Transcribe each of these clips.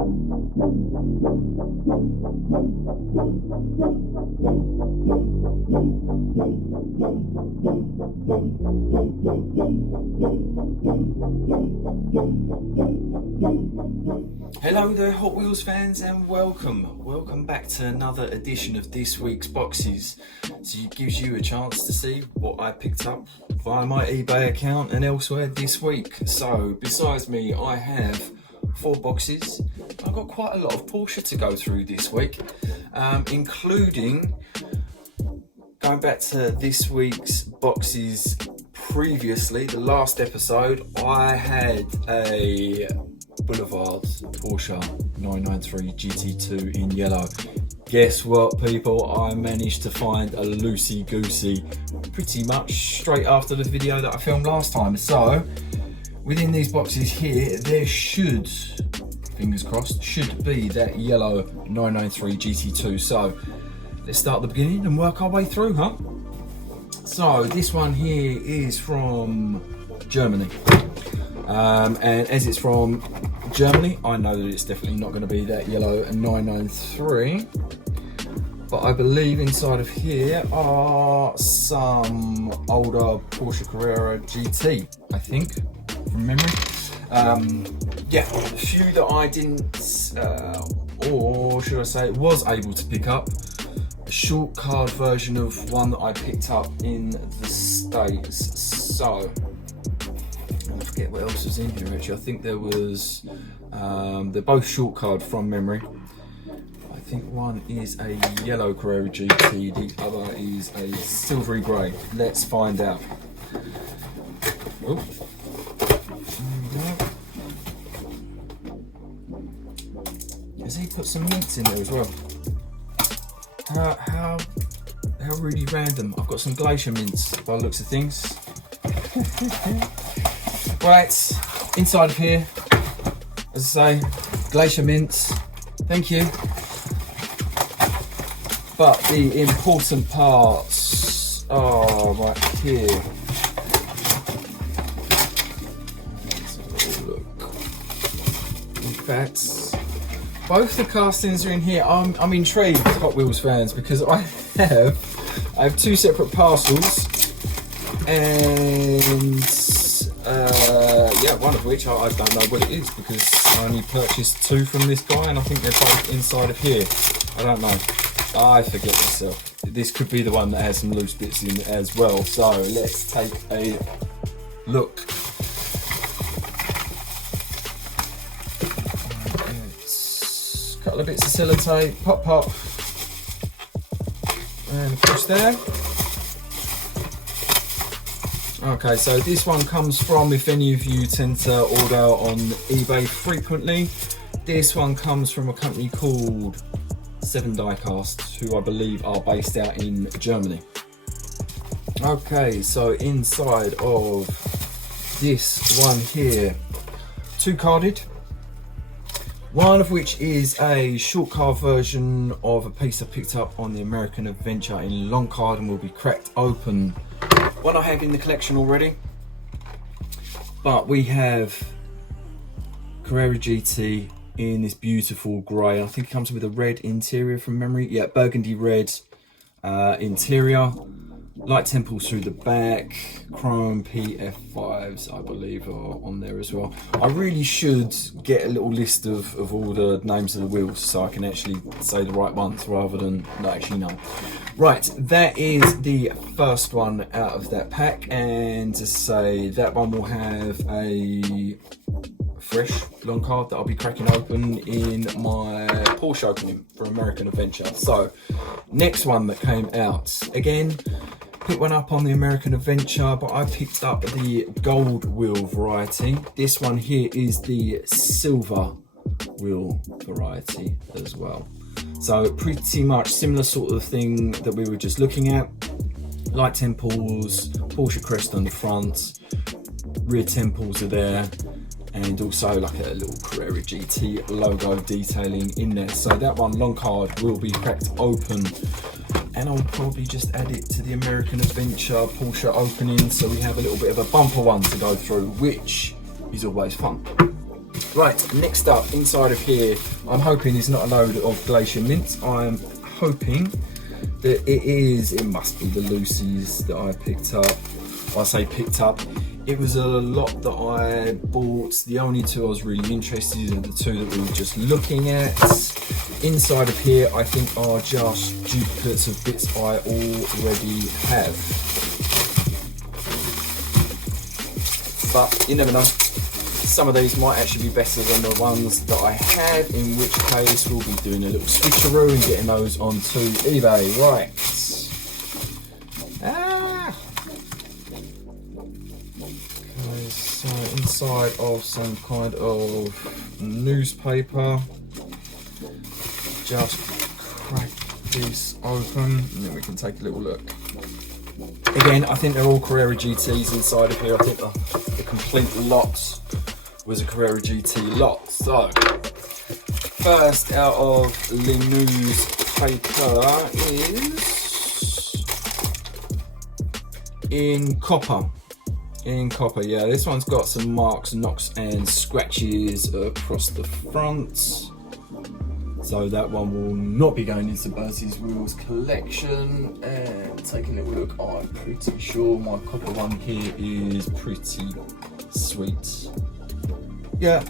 Hello there Hot Wheels fans, and welcome back to another edition of this week's boxes. So it gives you a chance to see what I picked up via my eBay account and elsewhere this week. So besides me, I have 4 boxes. I've got quite a lot of Porsche to go through this week, including going back to this week's boxes previously. The last episode I had a Boulevard Porsche 993 GT2 in yellow. Guess what, people? I managed to find a loosey-goosey pretty much straight after the video that I filmed last time. So within these boxes here, there should, fingers crossed, should be that yellow 993 GT2. So let's start at the beginning and work our way through, huh? So this one here is from Germany. And as it's from Germany, I know that it's definitely not going to be that yellow 993, but I believe inside of here are some older Porsche Carrera GT, I think, from memory. Yeah, a few that I didn't, or should I say was able to pick up. A short card version of one that I picked up in the States. So I forget what else was in here actually. I think there was, they're both short card from memory. I think one is a yellow Carrera GT, the other is a silvery grey. Let's find out. Oh. Has he put some mints in there as well? How really random. I've got some glacier mints by the looks of things. Right, inside of here, as I say, glacier mints, thank you. But the important parts are right here. Let's have a look. In fact, both the castings are in here. I'm intrigued, Hot Wheels fans, because I have 2 separate parcels, and yeah, one of which I don't know what it is because I only purchased 2 from this guy, and I think they're both inside of here. I don't know. I forget myself. This could be the one that has some loose bits in as well. So let's take a look. A couple of bits of sellotape, pop, and push there. Okay, so this one comes from, if any of you tend to order on eBay frequently, this one comes from a company called 7 Diecast, who I believe are based out in Germany. Okay, so inside of this one here, 2 carded. One of which is a short card version of a piece I picked up on the American Adventure in long card and will be cracked open. One I have in the collection already, but we have Carrera GT in this beautiful grey. I think it comes with a red interior from memory. Yeah, burgundy red interior, light temples through the back, chrome PF5s I believe are on there as well. I really should get a little list of all the names of the wheels so I can actually say the right ones rather than not actually know. Right, that is the first one out of that pack, and to say that one will have a fresh long card that I'll be cracking open in my Porsche opening for American Adventure. So next one that came out, again picked one up on the American Adventure, but I picked up the gold wheel variety. This one here is the silver wheel variety as well. So pretty much similar sort of thing that we were just looking at. Light temples, Porsche crest on the front, rear temples are there, and also like a little Carrera GT logo detailing in there. So that one, long card, will be cracked open, and I'll probably just add it to the American Adventure Porsche opening, so we have a little bit of a bumper one to go through, which is always fun. Right, next up, inside of here, I'm hoping it's not a load of Glacier Mints. I'm hoping that it must be the Lucy's that I picked up. I say picked up, it was a lot that I bought. The only two I was really interested in are the two that we were just looking at. Inside of here, I think are just duplicates of bits I already have. But you never know. Some of these might actually be better than the ones that I had, in which case we'll be doing a little switcheroo and getting those onto eBay. Right. Okay, so inside of some kind of newspaper. Just crack this open and then we can take a little look. Again, I think they're all Carrera GTs inside of here. I think the complete lot was a Carrera GT lot. So, first out of the newspaper is in copper. In copper, yeah. This one's got some marks, knocks and scratches across the front. So that one will not be going into BERTIE'S Wheels collection. And taking a little look, I'm pretty sure my copper one here is pretty sweet. Yeah,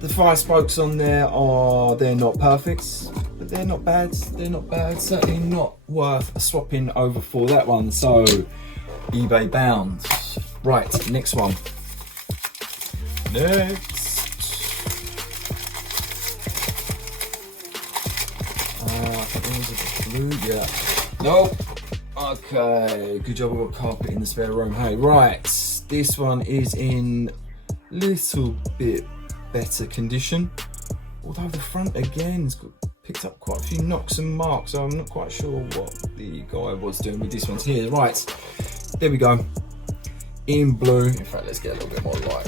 the 5 spokes on there they're not perfect, but they're not bad. They're not bad. Certainly not worth swapping over for that one. So eBay bound. Right, next one. Next. I think there was a blue, yeah. Nope. Okay, good job with carpet in the spare room. Hey, right, this one is in little bit better condition. Although the front again's got picked up quite a few knocks and marks, so I'm not quite sure what the guy was doing with this one here. Right, there we go. In blue. In fact, let's get a little bit more light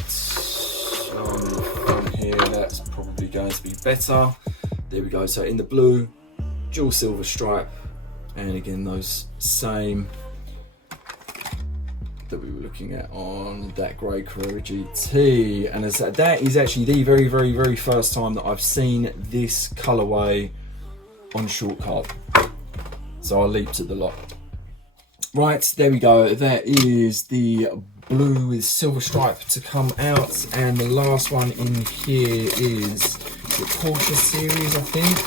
on the front here. That's probably going to be better. There we go. So in the blue, dual silver stripe, and again those same that we were looking at on that grey Carrera GT. And as that is actually the very first time that I've seen this colourway on short card. So I leaped at the lot. Right, there we go. That is the blue with silver stripe to come out, and the last one in here is the Porsche series, I think.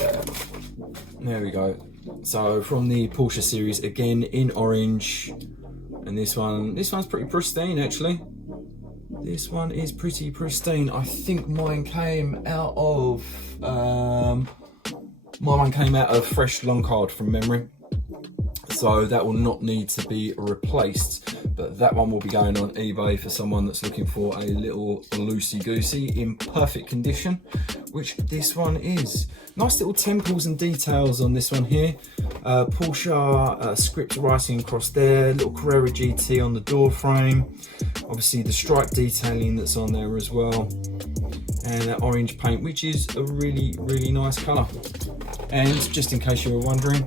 Yeah, there we go. So from the Porsche series, again in orange, and this one's pretty pristine actually. This one is pretty pristine. I think mine came out of fresh long card from memory. So that will not need to be replaced, but that one will be going on eBay for someone that's looking for a little loosey-goosey in perfect condition, which this one is. Nice little temples and details on this one here. Porsche script writing across there, little Carrera GT on the door frame. Obviously the stripe detailing that's on there as well. And that orange paint, which is a really nice colour. And just in case you were wondering,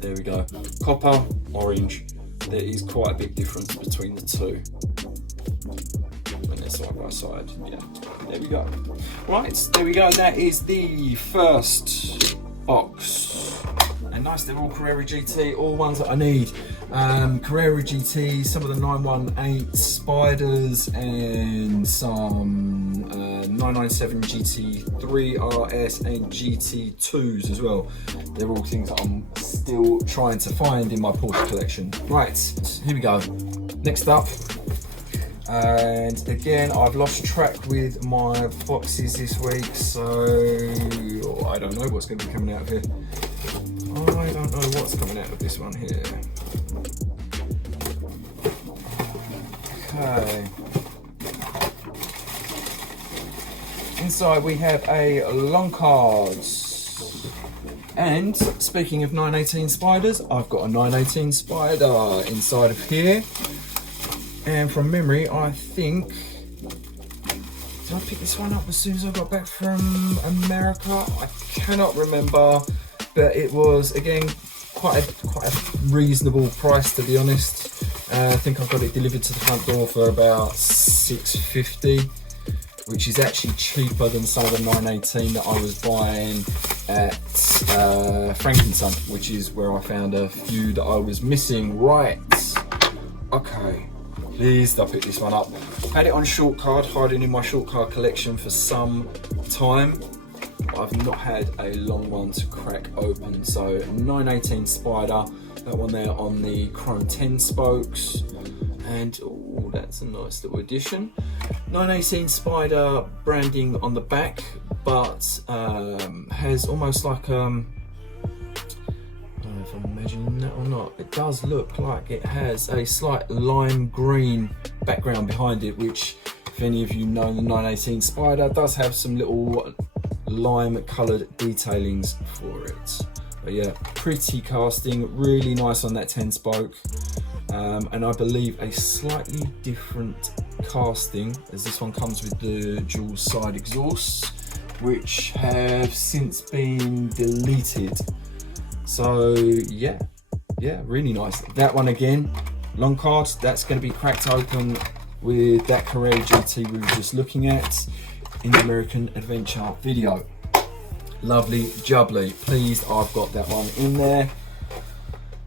there we go, copper, orange. There is quite a big difference between the two when they're side by side. Yeah, there we go. Right, there we go. That is the first box. And nice, they're all Carrera GT, all ones that I need. Carrera GT, some of the 918 Spiders, and some 997 GT3 RS and GT2s as well. They're all things that I'm still trying to find in my Porsche collection. Right, here we go. Next up, and again I've lost track with my boxes this week, so I don't know what's going to be coming out of here. I don't know what's coming out of this one here. Okay. Inside we have a long card. And speaking of 918 Spiders, I've got a 918 Spider inside of here. And from memory, I think, did I pick this one up as soon as I got back from America? I cannot remember, but it was again quite a reasonable price, to be honest. I think I got it delivered to the front door for about £6.50, which is actually cheaper than some of the 918 that I was buying at Frankenson, which is where I found a few that I was missing. Right, okay, pleased I picked this one up. Had it on short card, hiding in my short card collection for some time. I've not had a long one to crack open. So 918 Spider, that one there on the Chrome 10 spokes, and oh, that's a nice little addition. 918 Spider branding on the back, but has almost like I don't know if I'm imagining that or not. It does look like it has a slight lime green background behind it, which, if any of you know the 918 Spider, does have some little lime coloured detailings for it. But yeah, pretty casting, really nice on that 10 spoke, and I believe a slightly different casting, as this one comes with the dual side exhausts, which have since been deleted. So yeah, really nice. That one again, long card, that's going to be cracked open with that Carrera GT we were just looking at in the American Adventure video. Lovely jubbly, pleased I've got that one in there.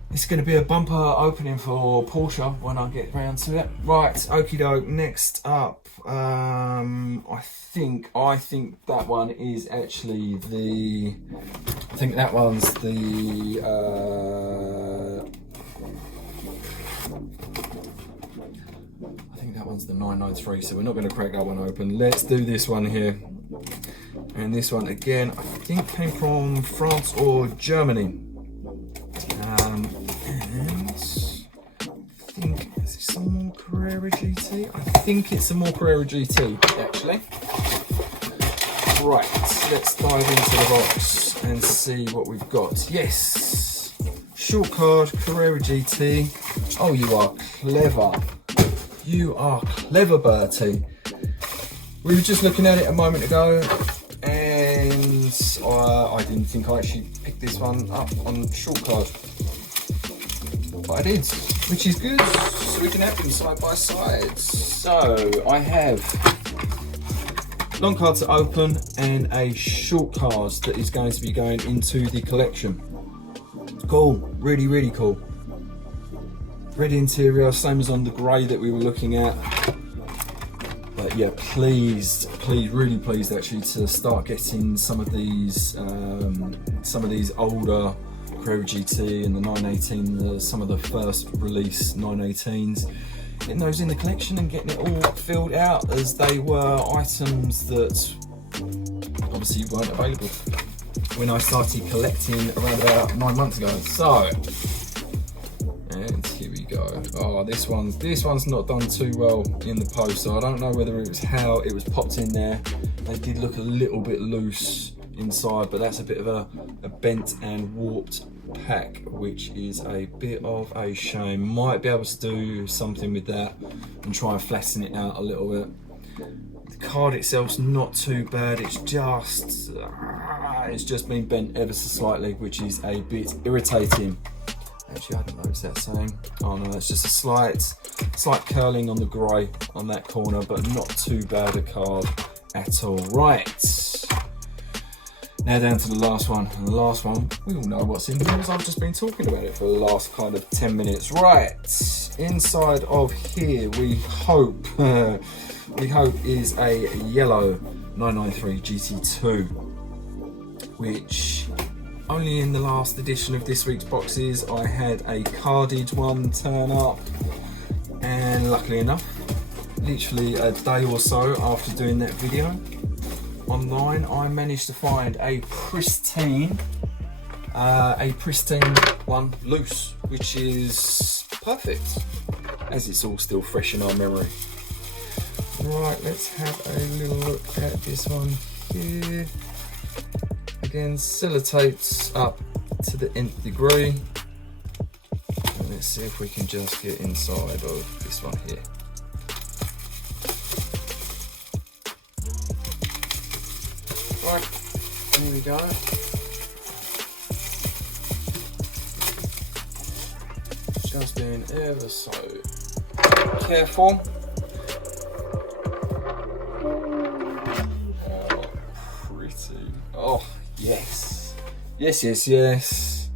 It's going to be a bumper opening for Porsche when I get round to it. Right, okie doke, next up, I think that one is actually the, I think that one's the, I think that one's the 993, so we're not going to crack that one open. Let's do this one here. And this one again, I think came from France or Germany. And I think, is this some more Carrera GT? I think it's some more Carrera GT, actually. Right, let's dive into the box and see what we've got. Yes, short card, Carrera GT. Oh, you are clever. You are clever, Bertie. We were just looking at it a moment ago, and I didn't think I actually picked this one up on short card, but I did, which is good, so we can have them side by side. So I have long card to open and a short card that is going to be going into the collection. Cool, really, really cool. Red interior, same as on the grey that we were looking at. But yeah, pleased, really pleased actually to start getting some of these older Carrera GT and the 918, some of the first release 918s, getting those in the collection and getting it all filled out, as they were items that obviously weren't available when I started collecting around about 9 months ago. So, and here we go. Oh, this one's not done too well in the post, so I don't know whether it was how it was popped in there. They did look a little bit loose inside, but that's a bit of a bent and warped pack, which is a bit of a shame. Might be able to do something with that and try and flatten it out a little bit. The card itself's not too bad, it's just been bent ever so slightly, which is a bit irritating. Actually, I don't know, is that saying? Oh no, it's just a slight curling on the grey on that corner, but not too bad a card at all. Right, now down to the last one. And the last one, we all know what's in here, as I've just been talking about it for the last kind of 10 minutes. Right, inside of here, we hope is a yellow 993 GT2, which only in the last edition of this week's boxes I had a carded one turn up, and luckily enough, literally a day or so after doing that video online, I managed to find a pristine one loose, which is perfect, as it's all still fresh in our memory. Right, let's have a little look at this one here. Again, sellotapes up to the nth degree. And let's see if we can just get inside of this one here. Right, here we go. Just being ever so Careful. Pretty. Oh, yes. Yes, yes, yes.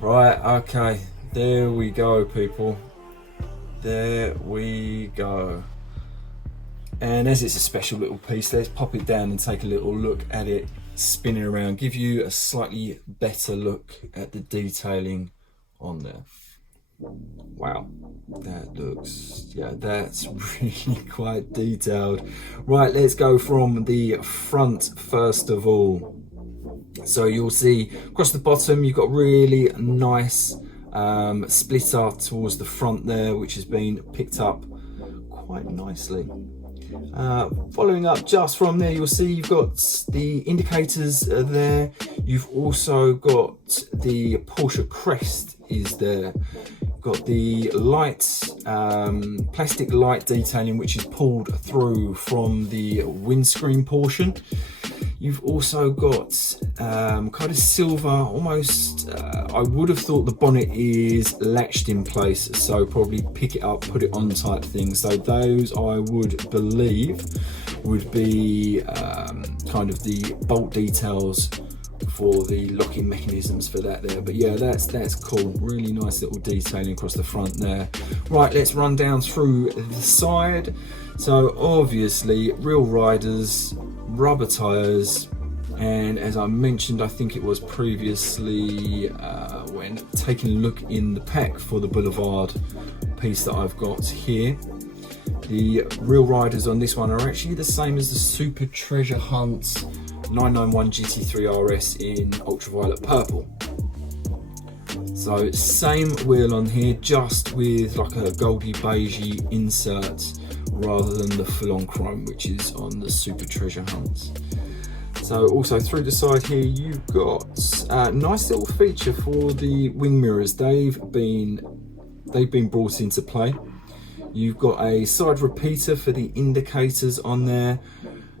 Right, okay. There we go, people. There we go. And as it's a special little piece, let's pop it down and take a little look at it spinning around, give you a slightly better look at the detailing on there. Wow, that looks, yeah, that's really quite detailed. Right, let's go from the front first of all. So you'll see across the bottom you've got really nice splitter towards the front there, which has been picked up quite nicely. Following up just from there, you'll see you've got the indicators there. You've also got the Porsche crest is there. Got the lights, plastic light detailing, which is pulled through from the windscreen portion. You've also got kind of silver, almost, I would have thought the bonnet is latched in place, so probably pick it up, put it on type thing. So those I would believe would be kind of the bolt details for the locking mechanisms for that there. But yeah, that's cool. Really nice little detailing across the front there. Right, let's run down through the side. So obviously real riders, rubber tires, and as I mentioned, I think it was previously when taking a look in the pack for the Boulevard piece that I've got here, the real riders on this one are actually the same as the Super Treasure Hunt 991 GT3 RS in ultraviolet purple. So same wheel on here, just with like a goldy beigey insert rather than the full-on chrome which is on the Super Treasure Hunt. So also through the side here you've got a nice little feature for the wing mirrors. They've been brought into play. You've got a side repeater for the indicators on there.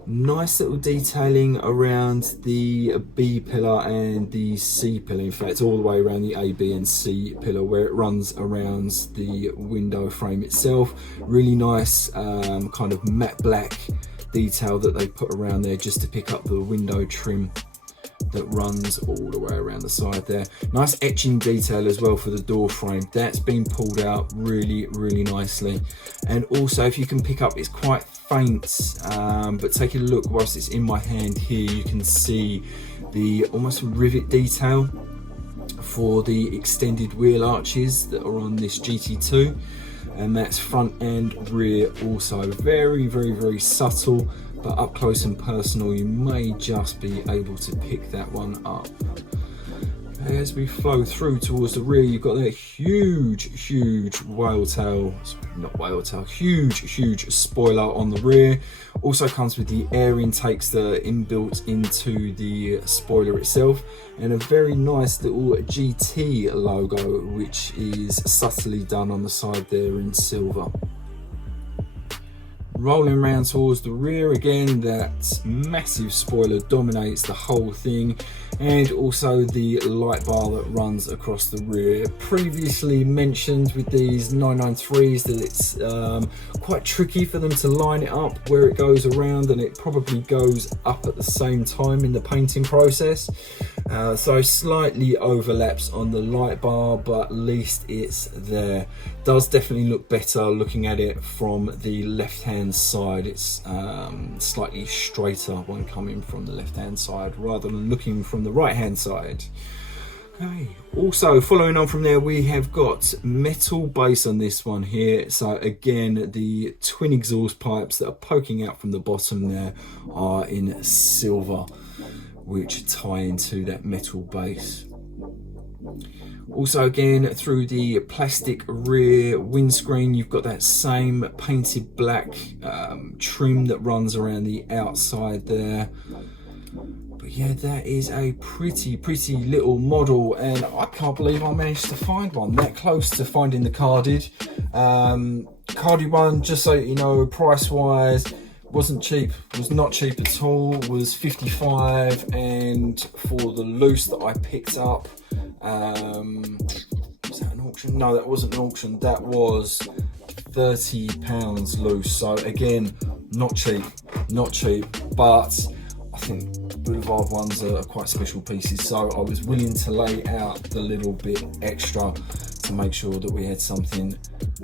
Nice little detailing around the B pillar and the C pillar, in fact all the way around the A, B and C pillar where it runs around the window frame itself. Really nice kind of matte black detail that they put around there just to pick up the window trim that runs all the way around the side there. Nice etching detail as well for the door frame. That's been pulled out really, really nicely. And also if you can pick up, it's quite faint, but take a look whilst it's in my hand here, you can see the almost rivet detail for the extended wheel arches that are on this GT2. And that's front and rear also. Very, very, very subtle, but up close and personal you may just be able to pick that one up. As we flow through towards the rear, you've got that huge whale tail, not whale tail, huge spoiler on the rear. Also comes with the air intakes that are inbuilt into the spoiler itself, and a very nice little GT logo which is subtly done on the side there in silver. Rolling around towards the rear again, that massive spoiler dominates the whole thing, and also the light bar that runs across the rear. Previously mentioned with these 993s that it's quite tricky for them to line it up where it goes around, and it probably goes up at the same time in the painting process. So slightly overlaps on the light bar, but at least it's there. Does definitely look better looking at it from the left hand side. It's slightly straighter when coming from the left hand side rather than looking from the right hand side. Okay, also following on from there, we have got metal base on this one here. So again, the twin exhaust pipes that are poking out from the bottom there are in silver, which tie into that metal base. Also again, through the plastic rear windscreen, you've got that same painted black trim that runs around the outside there. But yeah, that is a pretty little model, and I can't believe I managed to find one that close to finding the carded. Carded one, just so you know, price wise, wasn't cheap, was not cheap at all, was 55, and for the loose that I picked up, was that an auction? No, that wasn't an auction, that was £30 loose. So again, not cheap, but I think Boulevard ones are quite special pieces, so I was willing to lay out the little bit extra to make sure that we had something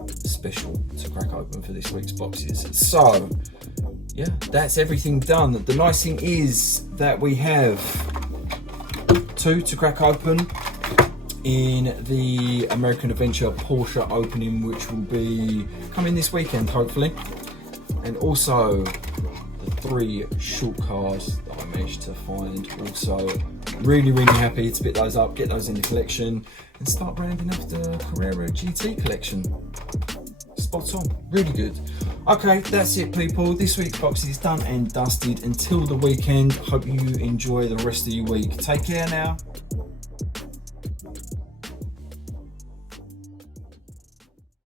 special to crack open for this week's boxes. So yeah, that's everything done. The nice thing is that we have 2 to crack open in the American Adventure Porsche opening, which will be coming this weekend hopefully, and also the 3 short cars that I managed to find. Also really happy to pick those up, get those in the collection, and start rounding off the Carrera GT collection. Spot on, really good. Okay, that's it people. This week's box is done and dusted. Until the weekend, hope you enjoy the rest of your week. Take care now.